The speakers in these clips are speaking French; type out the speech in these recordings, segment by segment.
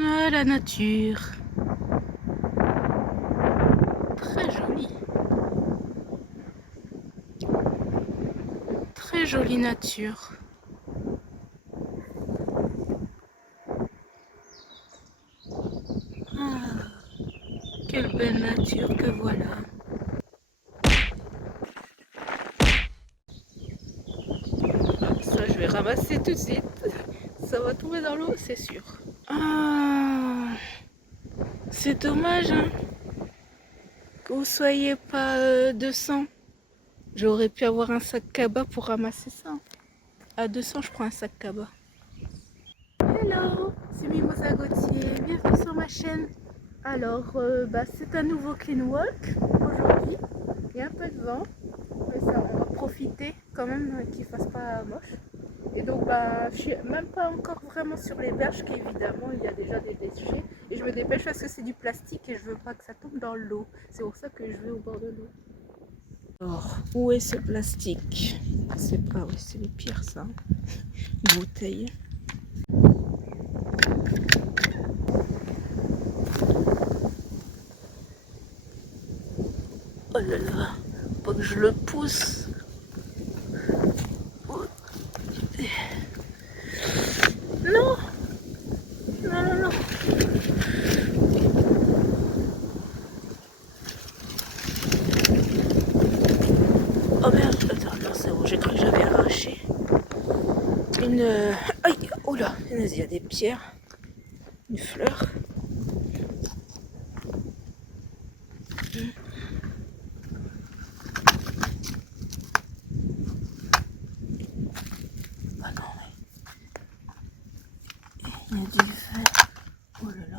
Ah, la nature. Très jolie. Très jolie nature. Ah, quelle belle nature que voilà. Ça, je vais ramasser tout de suite. Ça va tomber dans l'eau, c'est sûr. Ah, c'est dommage hein, que vous soyez pas 200. J'aurais pu avoir un sac cabas pour ramasser ça. À 200, je prends un sac cabas. Hello, c'est Mimosa Gauthier. Bienvenue sur ma chaîne. Alors, c'est un nouveau clean walk aujourd'hui. Il y a un peu de vent, mais ça, on va profiter quand même qu'il fasse pas moche. Et donc, je suis même pas encore vraiment sur les berges, qu'évidemment, il y a déjà des déchets. Et je me dépêche parce que c'est du plastique et je veux pas que ça tombe dans l'eau. C'est pour ça que je vais au bord de l'eau. Alors, où est ce plastique? C'est pas, oui, c'est les pires ça. Bouteille. Oh là là, pas que je le pousse. Non, non, non, non. Oh merde, attends, non, c'est bon, j'ai cru que j'avais arraché une. Aïe, oh là, il y a des pierres, une fleur. Ah non, il y a du verre. Oh là là.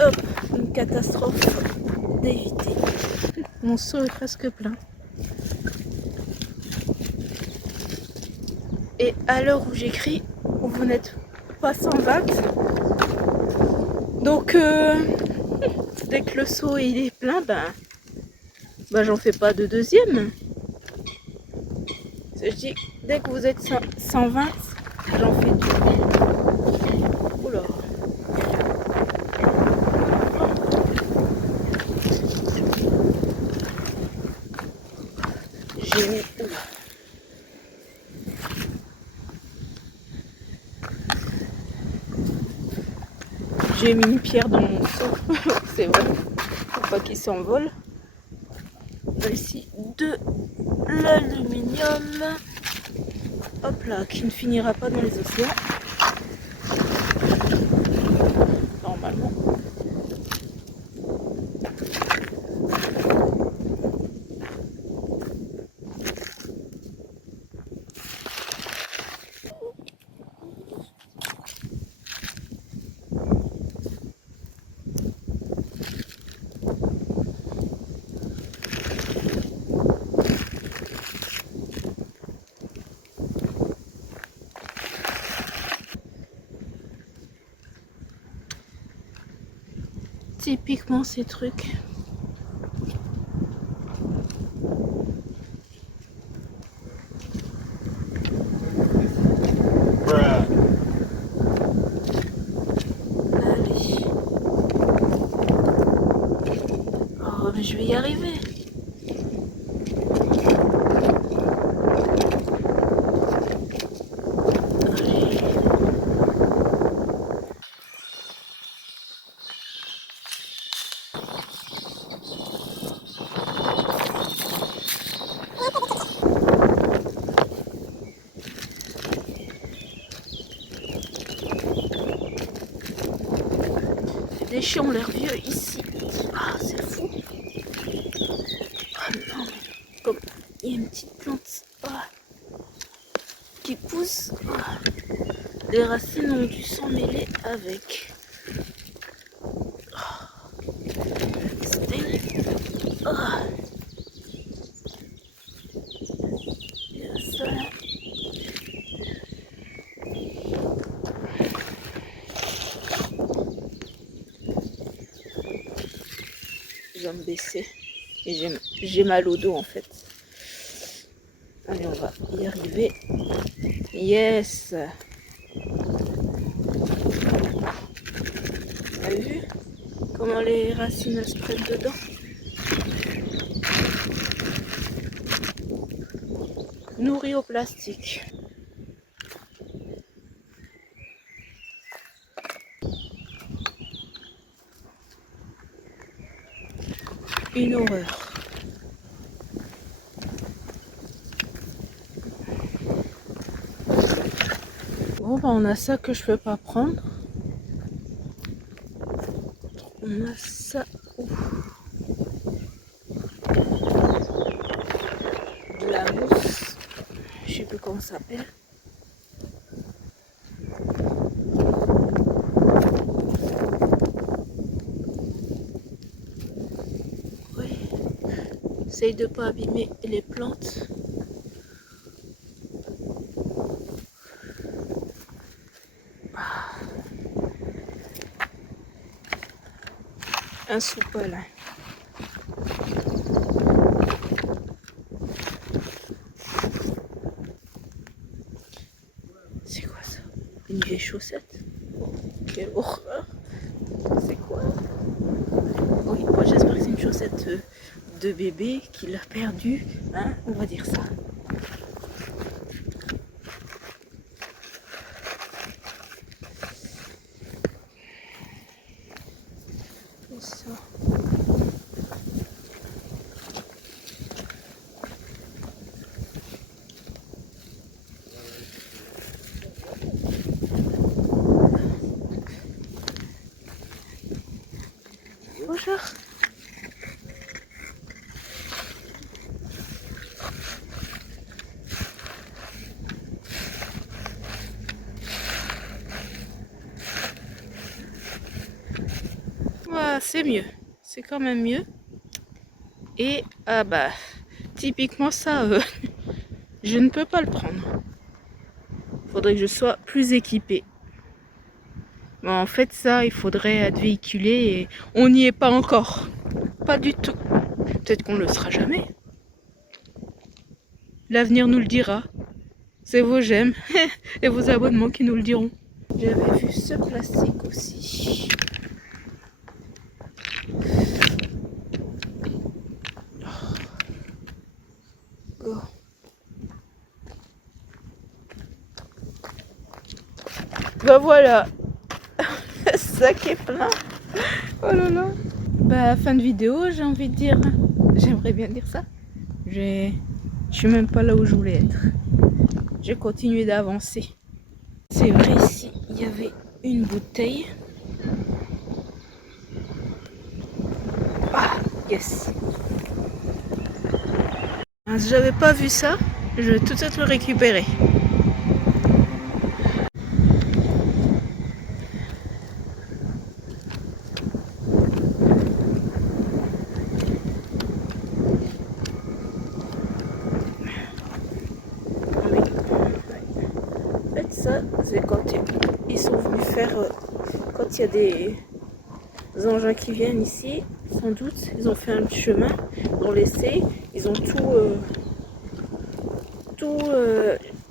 Hop, une catastrophe d'éviter. Mon seau est presque plein. Et à l'heure où j'écris, vous n'êtes pas 120. Donc, dès que le seau il est plein, j'en fais pas de deuxième. Je dis, dès que vous êtes 120, j'en fais deux. Oula. J'ai mis. Oula. J'ai mis une pierre dans mon seau. C'est vrai. Faut pas qu'il s'envole. Ici, de l'aluminium. Hop là, qui ne finira pas dans les océans. Normalement. Typiquement ces trucs. Allez. Oh, mais je vais y arriver. Les chiens ont l'air vieux ici. Ah, c'est fou. Ah non, comme il y a une petite plante qui pousse. Les racines ont dû s'en mêler avec. Il y a ça là. dois me baisser. Et j'ai mal au dos en fait. Allez, on va y arriver. Yes! T'as vu comment les racines elles se prennent dedans? Nourri au plastique. Une horreur. Bon, bah, on a ça que je peux pas prendre. On a ça. Ouf. De la mousse. Je sais plus comment ça s'appelle. Oui. Essaye de pas abîmer les plantes. Un soupol. C'est quoi ça? Une vieille chaussette? Quelle horreur! C'est quoi? Oui, moi j'espère que c'est une chaussette de bébé qu'il a perdue. Hein? On va dire ça. Et ça. Bonjour. Ouais, c'est mieux. C'est quand même mieux. Et ah bah, typiquement ça, je ne peux pas le prendre. Faudrait que je sois plus équipée. Bon, en fait, ça, il faudrait être véhiculé et on n'y est pas encore. Pas du tout. Peut-être qu'on ne le sera jamais. L'avenir nous le dira. C'est vos j'aime et vos abonnements qui nous le diront. J'avais vu ce plastique aussi. Oh. Bah voilà, le sac est plein. Oh là là. Bah fin de vidéo, j'ai envie de dire. J'aimerais bien dire ça. Je suis même pas là où je voulais être. J'ai continué d'avancer. C'est vrai, ici, il y avait une bouteille. Ah, yes. Si j'avais pas vu ça, je vais tout de suite le récupérer. En fait, ça, c'est quand ils sont venus faire, quand il y a des engins qui viennent ici, sans doute, ils ont fait un chemin, ils ont laissé, ils ont tout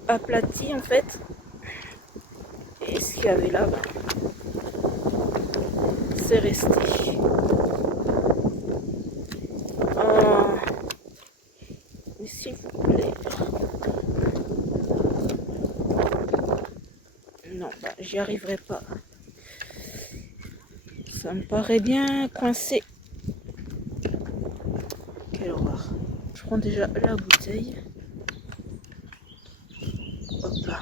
aplati en fait. Et ce qu'il y avait là, c'est resté. S'il vous plaît. Non, bah, j'y arriverai pas. Ça me paraît bien coincé. Quelle horreur. Je prends déjà la bouteille. Hop là.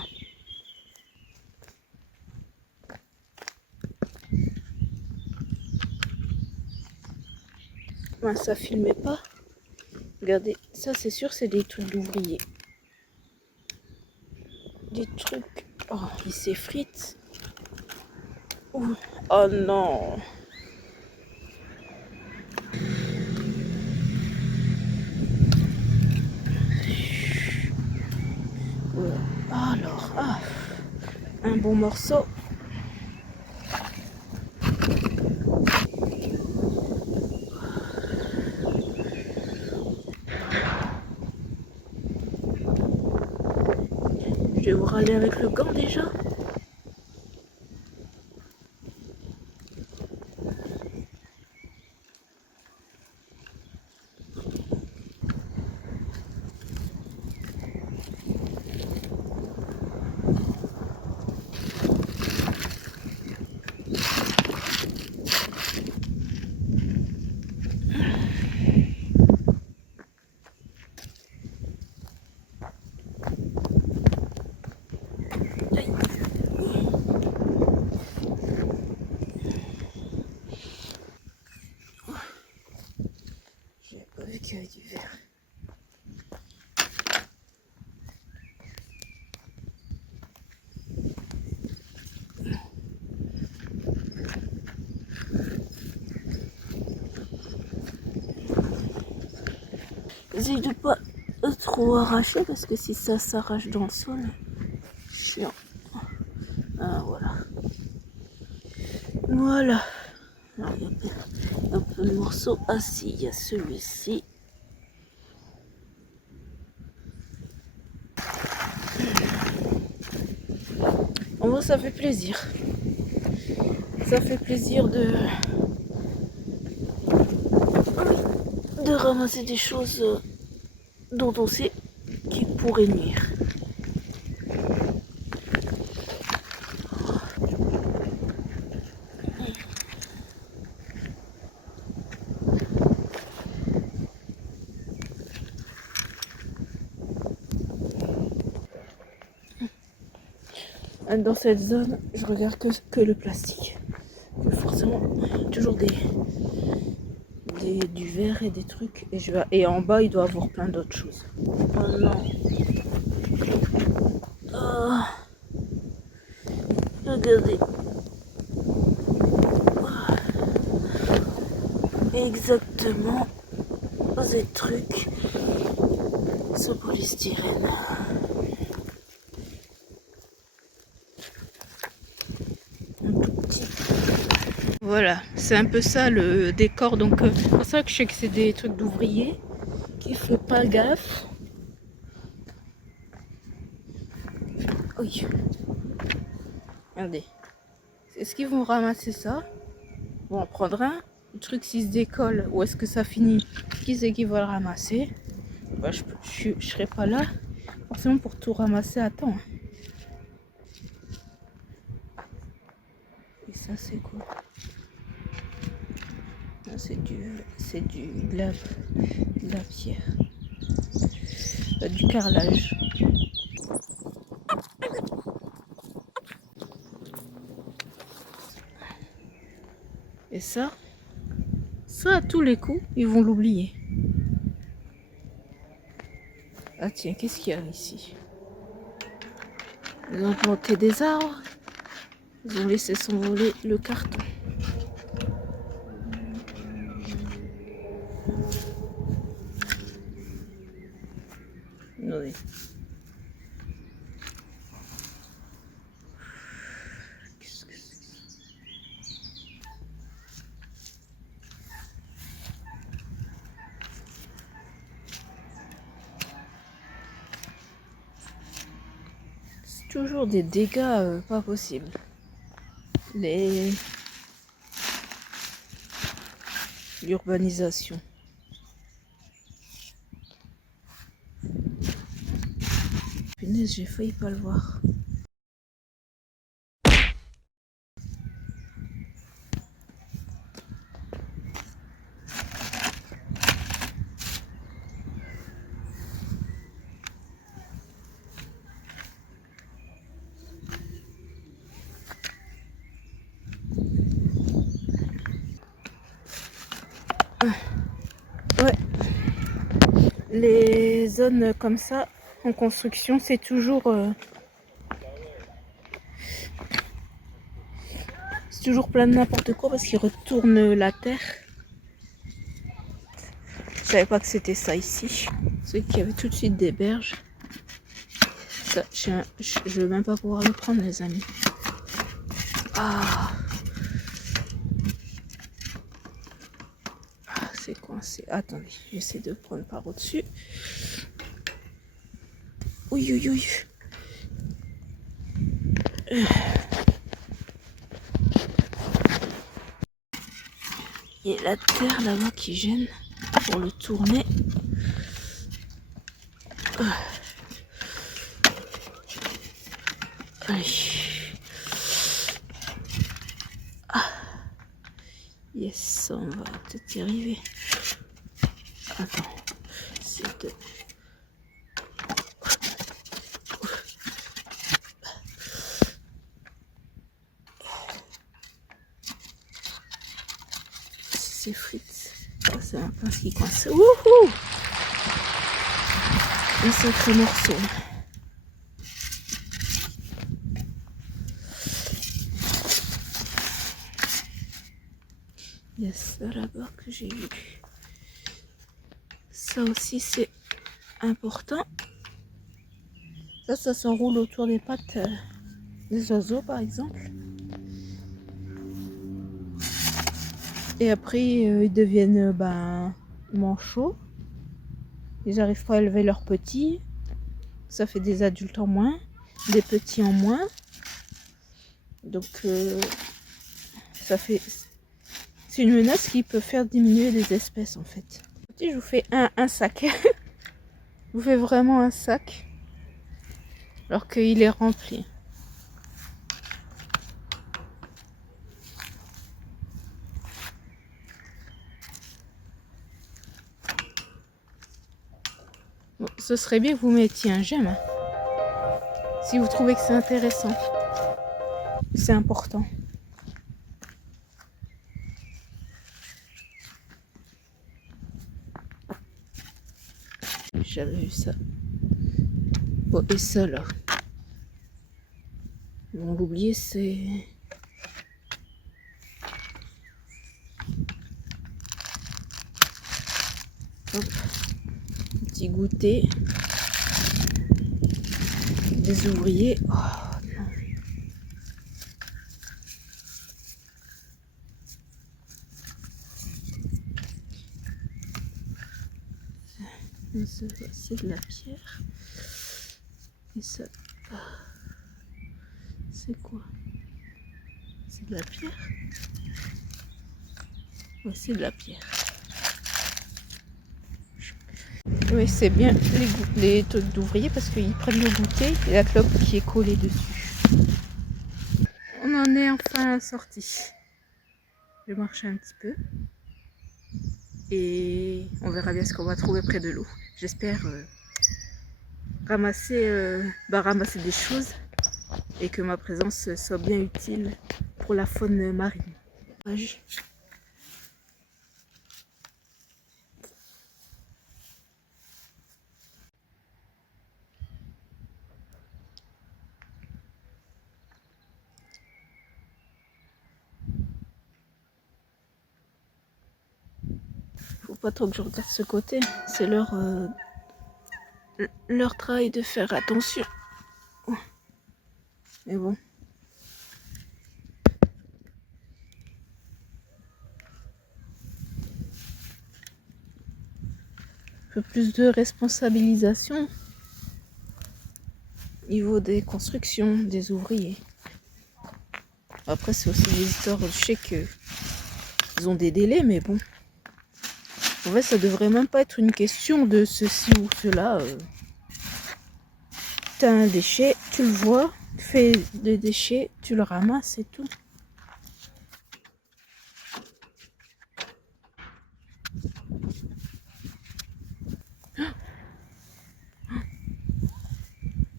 Ben, ça filmait pas. Regardez, ça c'est sûr, c'est des trucs d'ouvriers. Des trucs. Oh, il s'effrite. Oh non. Alors, un bon morceau. Je vais vous râler avec le gant déjà. J'avais pas vu qu'il y avait du verre. J'essaie de pas trop arracher parce que si ça s'arrache dans le sol, chiant. Ah voilà. Voilà. Alors, il y a un peu de morceaux. Ah si, il y a celui-ci. En vrai, ça fait plaisir. Ça fait plaisir de ramasser des choses dont on sait qui pourraient nuire. Dans cette zone, je regarde que le plastique. Forcément, toujours du verre et des trucs. Et en bas, il doit y avoir plein d'autres choses. Oh non. Oh. Regardez. Exactement. Ces trucs. Ce polystyrène. Voilà, c'est un peu ça le décor. Donc, c'est pour ça que je sais que c'est des trucs d'ouvriers qui font pas gaffe. Oui. Regardez. Est-ce qu'ils vont ramasser ça? Ils vont en prendre un. Le truc, s'il se décolle, où est-ce que ça finit? Qui c'est qui va le ramasser? Bah, je serai pas là forcément pour tout ramasser à temps. Et ça, c'est quoi? De la pierre. Du carrelage. Et ça à tous les coups, ils vont l'oublier. Ah tiens, qu'est-ce qu'il y a ici? Ils ont planté des arbres. Ils ont laissé s'envoler le carton. Oui. Qu'est-ce que c'est? C'est toujours des dégâts pas possibles. L'urbanisation. Punaise, j'ai failli pas le voir. Ouais. Les zones comme ça, en construction, c'est toujours plein de n'importe quoi parce qu'ils retournent la terre. Je savais pas que c'était ça ici. C'est qu'il y avait tout de suite des berges. Ça, je vais même pas pouvoir le prendre, les amis. Ah, c'est coincé. Attendez, j'essaie de prendre par au-dessus. Oui, oui, oui. Il y a la terre là-bas qui gêne pour le tourner. Allez. Yes, on va peut-être y arriver. Attends, c'est de... C'est frites. Ça, c'est un pince qui coince. Wouhou! Un sacré morceau. Il y a ça là-bas que j'ai vu. Ça aussi, c'est important. Ça s'enroule autour des pattes des oiseaux, par exemple. Et après, ils deviennent manchots. Ils n'arrivent pas à élever leurs petits. Ça fait des adultes en moins, des petits en moins. Donc, ça fait... C'est une menace qui peut faire diminuer les espèces, en fait. Je vous fais un sac. Je vous fais vraiment un sac. Alors qu'il est rempli. Bon, ce serait bien que vous mettiez un j'aime. Hein, si vous trouvez que c'est intéressant. C'est important. J'avais vu ça. Bon, et ça là. Bon, l'oublier, c'est... Hop. Petit goûter. Des ouvriers. Oh, non. C'est de la pierre. Et ça... C'est quoi? C'est de la pierre? Ouais, c'est de la pierre. Oui, c'est bien les trucs d'ouvriers parce qu'ils prennent le goûter et la clope qui est collée dessus. On en est enfin sorti. Je vais marcher un petit peu. Et on verra bien ce qu'on va trouver près de l'eau. J'espère ramasser des choses et que ma présence soit bien utile pour la faune marine. Faut pas trop que je regarde ce côté, c'est leur travail de faire attention. Mais bon. Un peu plus de responsabilisation au niveau des constructions, des ouvriers. Après, c'est aussi des histoires, je sais qu'ils ont des délais, mais bon. En fait, ça devrait même pas être une question de ceci ou cela. T'as un déchet, tu le vois, tu fais des déchets, tu le ramasses et tout.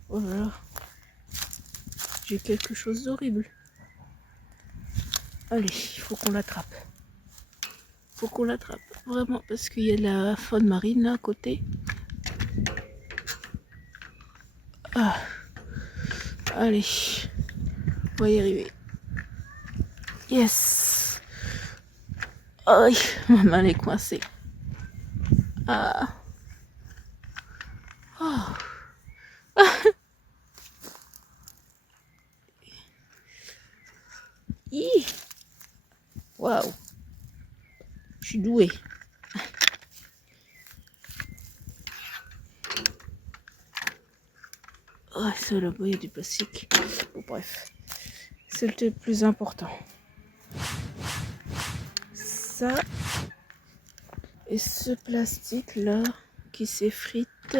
Oh là là. J'ai quelque chose d'horrible. Allez, il faut qu'on l'attrape. Faut qu'on l'attrape, vraiment, parce qu'il y a de la faune marine là à côté. Ah. Allez, on va y arriver. Yes. Aïe, ma main est coincée. Ah. Oh. Waouh. Je suis douée. Oh, ça là-bas, il y a du plastique. Bon, bref. c'était le plus important. Ça et ce plastique là qui s'effrite.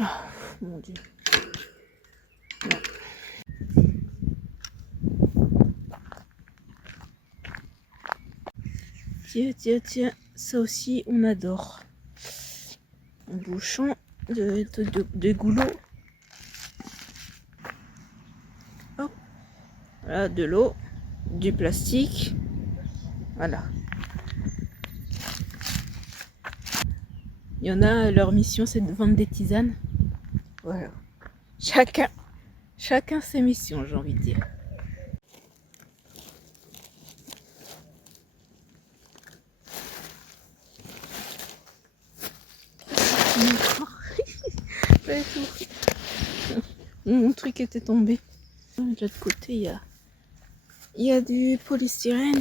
Oh mon dieu. Non. Tiens, ça aussi on adore. Un bouchon de goulot. Hop. Voilà, de l'eau, du plastique. Voilà. Il y en a, leur mission c'est de vendre des tisanes. Voilà. Chacun ses missions, j'ai envie de dire. Mon truc était tombé. De l'autre côté, il y a du polystyrène,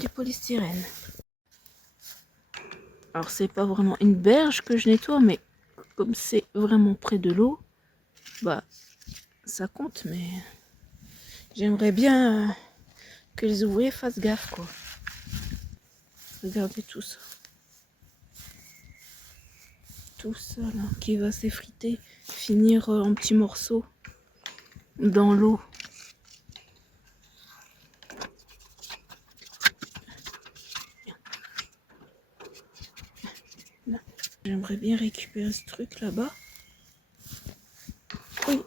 Alors c'est pas vraiment une berge que je nettoie, mais comme c'est vraiment près de l'eau, bah ça compte, mais j'aimerais bien que les ouvriers fassent gaffe, quoi. Regardez tout ça. Tout ça là, qui va s'effriter, finir en petits morceaux dans l'eau. J'aimerais bien récupérer ce truc là-bas. Oui.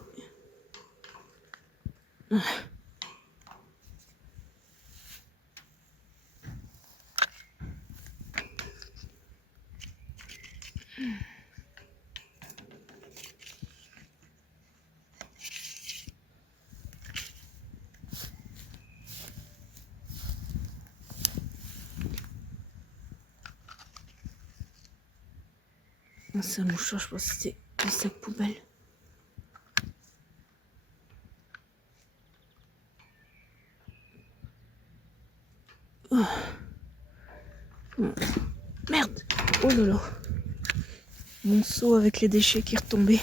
C'est un mouchoir, je pense que c'était le sac poubelle. Oh. Merde! Oh là là! Mon seau avec les déchets qui est retombé.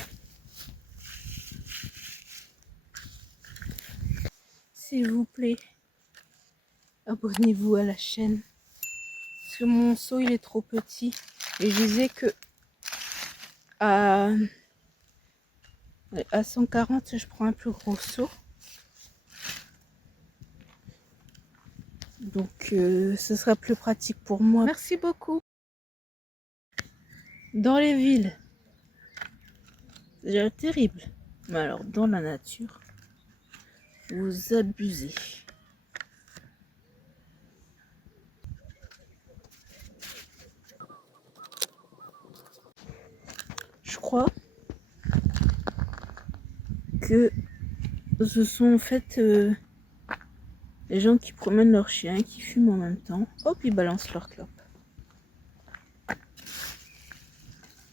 S'il vous plaît, abonnez-vous à la chaîne. Parce que mon seau il est trop petit. Et je disais que à 140, je prends un plus gros seau. Donc ce sera plus pratique pour moi. Merci beaucoup. Dans les villes, c'est déjà terrible. Mais alors dans la nature, vous abusez. Je crois que ce sont en fait les gens qui promènent leurs chiens, qui fument en même temps. Hop, ils balancent leur clope.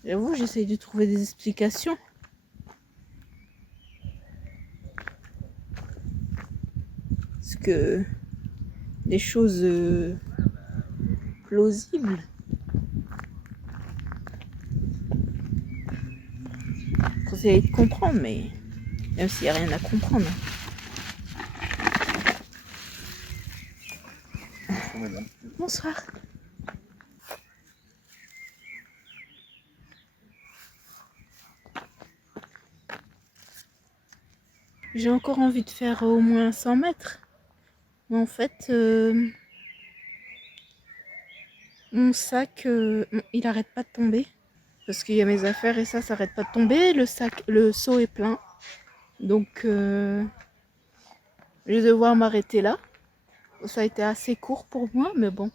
J'avoue, j'essaye de trouver des explications. Parce que des choses plausibles. Faut essayer de comprendre, mais même s'il n'y a rien à comprendre. Bonsoir. J'ai encore envie de faire au moins 100 mètres. Mais en fait, mon sac, il arrête pas de tomber. Parce qu'il y a mes affaires et ça arrête pas de tomber. Le seau est plein. Donc, je vais devoir m'arrêter là. Ça a été assez court pour moi, mais bon.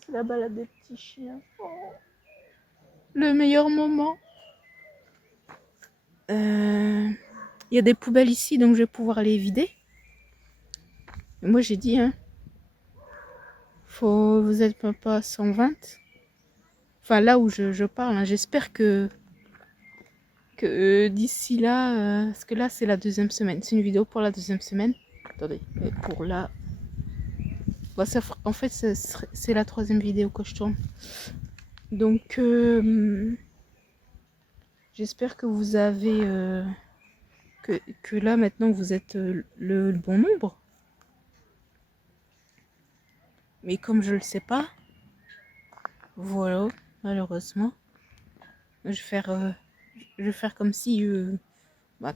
C'est la balade des petits chiens. Oh. Le meilleur moment. Il y a des poubelles ici, donc je vais pouvoir les vider. Et moi, j'ai dit, hein, vous êtes pas à 120. Enfin, là où je parle, hein, j'espère que d'ici là, parce que là, c'est la deuxième semaine. C'est une vidéo pour la deuxième semaine. Attendez, pour la... Bah, en fait, c'est la troisième vidéo que je tourne. Donc, j'espère que vous avez que là, maintenant, vous êtes le bon nombre. Mais comme je le sais pas, voilà, malheureusement, je vais faire comme si,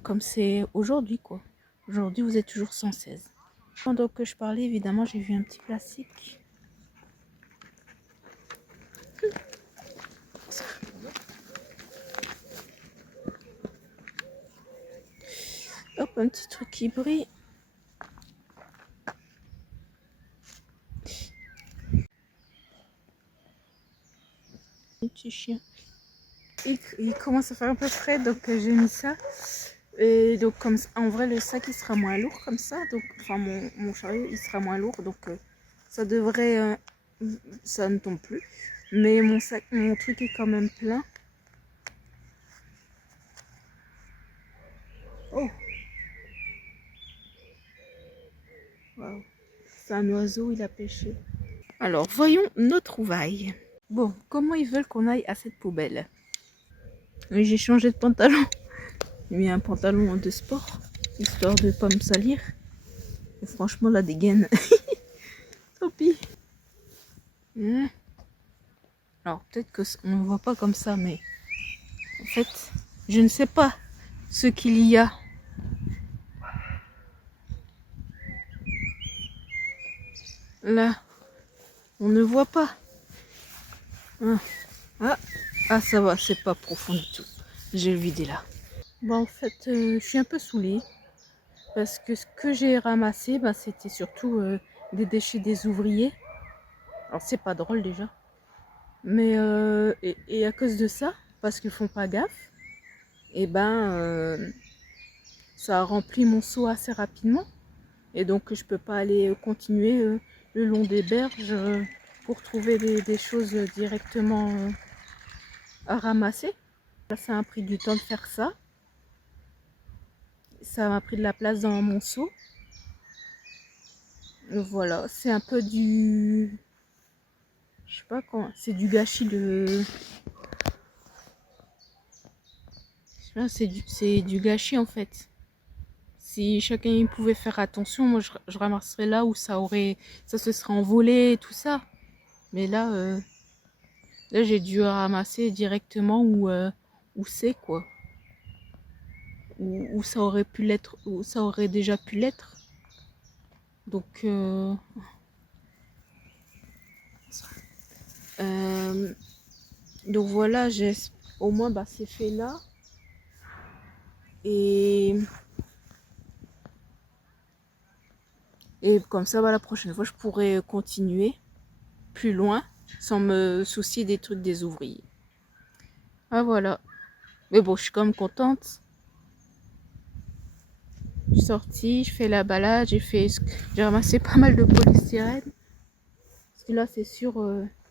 comme c'est aujourd'hui, quoi. Aujourd'hui, vous êtes toujours 116. Pendant que je parlais, évidemment, j'ai vu un petit plastique. Hop, un petit truc qui brille. Un petit chien. Il commence à faire un peu frais, donc j'ai mis ça. Et donc, comme en vrai, le sac il sera moins lourd comme ça. Donc, enfin, mon chariot il sera moins lourd, donc ça devrait, ça ne tombe plus. Mais mon truc est quand même plein. Oh, wow. C'est un oiseau, il a pêché. Alors, voyons nos trouvailles. Bon, comment ils veulent qu'on aille à cette poubelle? Oui, j'ai changé de pantalon. J'ai mis un pantalon de sport, histoire de ne pas me salir. Et franchement, la dégaine. Tant pis. Alors, peut-être qu'on ne voit pas comme ça, mais en fait, je ne sais pas ce qu'il y a. Là, on ne voit pas. Ah, ça va, c'est pas profond du tout. J'ai vidé là. Bon, en fait, je suis un peu saoulée. Parce que ce que j'ai ramassé, c'était surtout des déchets des ouvriers. Alors, c'est pas drôle déjà. Mais, et à cause de ça, parce qu'ils font pas gaffe, et ça a rempli mon seau assez rapidement. Et donc, je peux pas aller continuer le long des berges pour trouver des choses directement à ramasser. Là, ça m'a pris du temps de faire ça. Ça m'a pris de la place dans mon seau. Voilà, c'est un peu du... Je sais pas comment... C'est du gâchis de... C'est du gâchis en fait. Si chacun pouvait faire attention, moi je ramasserais là où ça se serait envolé et tout ça. Mais là j'ai dû ramasser directement où c'est quoi. Où ça aurait pu l'être, où ça aurait déjà pu l'être. Donc donc voilà, au moins c'est fait là. Et comme ça, la prochaine fois, je pourrai continuer plus loin sans me soucier des trucs des ouvriers. Ah voilà. Mais bon, je suis quand même contente. Je suis sortie, je fais la balade, j'ai ramassé pas mal de polystyrène. Parce que là, c'est sûr,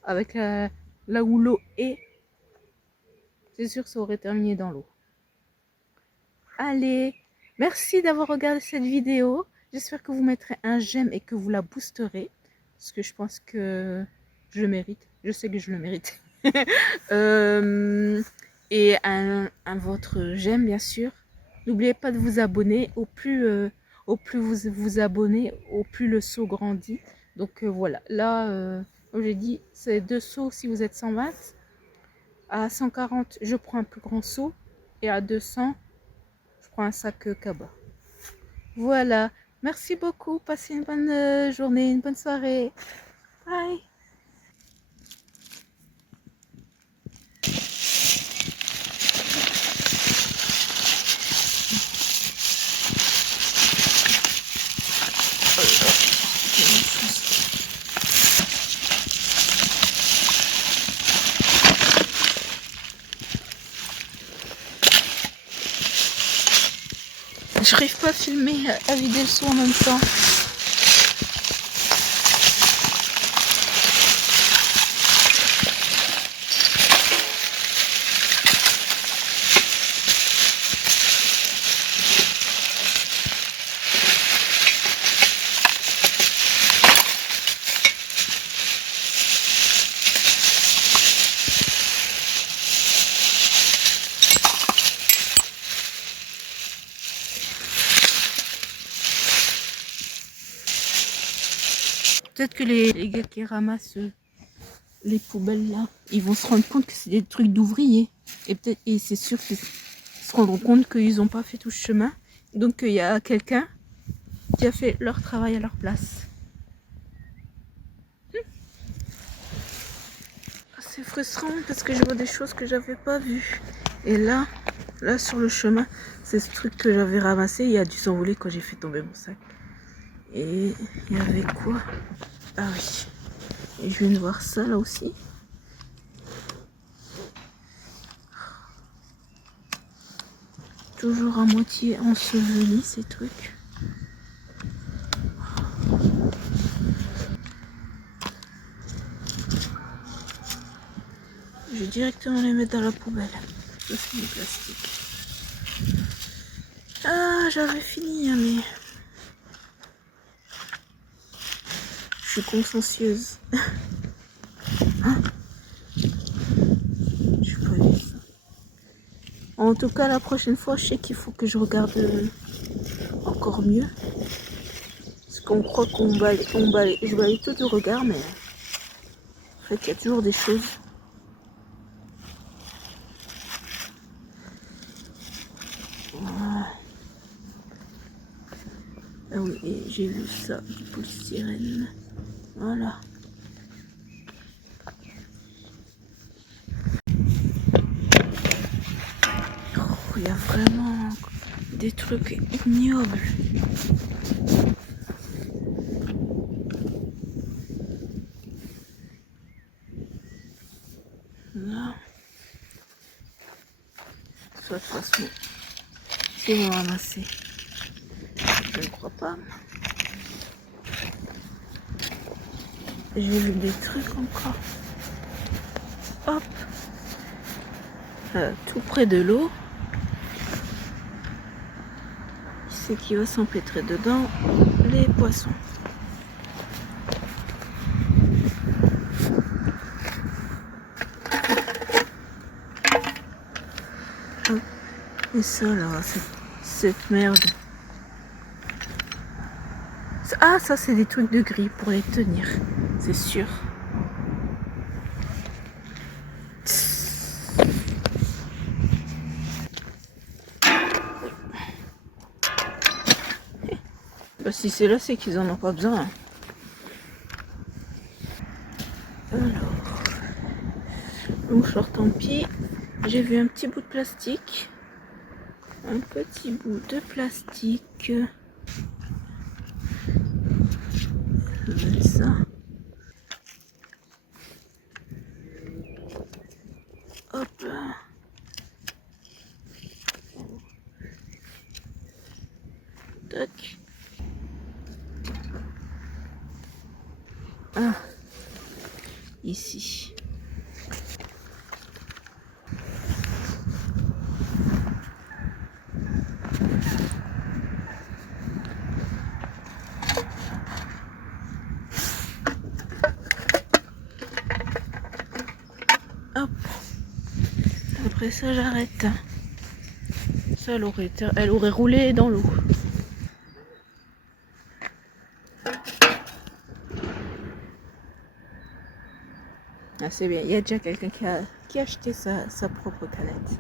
avec là où l'eau est, c'est sûr que ça aurait terminé dans l'eau. Allez, merci d'avoir regardé cette vidéo. J'espère que vous mettrez un j'aime et que vous la boosterez. Parce que je pense que je le mérite. Je sais que je le mérite. Et votre j'aime, bien sûr. N'oubliez pas de vous abonner. Au plus vous vous abonnez, au plus le seau grandit. Donc voilà. Là, comme j'ai dit, c'est 2 seaux si vous êtes 120. À 140, je prends un plus grand seau. Et à 200, je prends un sac cabas. Voilà. Merci beaucoup. Passez une bonne journée, une bonne soirée. Bye. Je n'arrive pas à filmer, à vider le seau en même temps. peut-être que les gars qui ramassent les poubelles là, ils vont se rendre compte que c'est des trucs d'ouvriers. Et c'est sûr qu'ils se rendront compte qu'ils n'ont pas fait tout ce chemin. Donc il y a quelqu'un qui a fait leur travail à leur place. C'est frustrant parce que je vois des choses que j'avais pas vues. Et là sur le chemin, c'est ce truc que j'avais ramassé. Il a dû s'envoler quand j'ai fait tomber mon sac. Et il y avait quoi? Ah oui. Et je viens de voir ça là aussi. Toujours à moitié ensevelis ces trucs. Je vais directement les mettre dans la poubelle. Ça c'est du plastique. Ah, j'avais fini, hein, mais je suis consciencieuse. Hein? Je sais pas vu ça. En tout cas, la prochaine fois, je sais qu'il faut que je regarde encore mieux. Parce qu'on croit qu'on balaye, je balaye tout du regard, mais en fait, il y a toujours des choses. Voilà. Ah oui, et j'ai vu ça, du polystyrène. Voilà. Oh, il y a vraiment des trucs ignobles. Là. Soit de toute façon, c'est bon ramasser. Je ne crois pas. J'ai vu des trucs encore. Hop. Tout près de l'eau. Qui c'est qui va s'empêtrer dedans? Les poissons. Hop. Et ça là, cette merde. Ah, ça c'est des trucs de gris pour les tenir, c'est sûr. Bah, si c'est là, c'est qu'ils en ont pas besoin. Alors, mouchoir, tant pis. J'ai vu un petit bout de plastique. Un petit bout de plastique. Ça. Hop là. Tac. Ah. Ici. Hop. Après ça, j'arrête. Ça, elle aurait roulé dans l'eau. Ah, c'est bien, il y a déjà quelqu'un qui a acheté sa propre canette.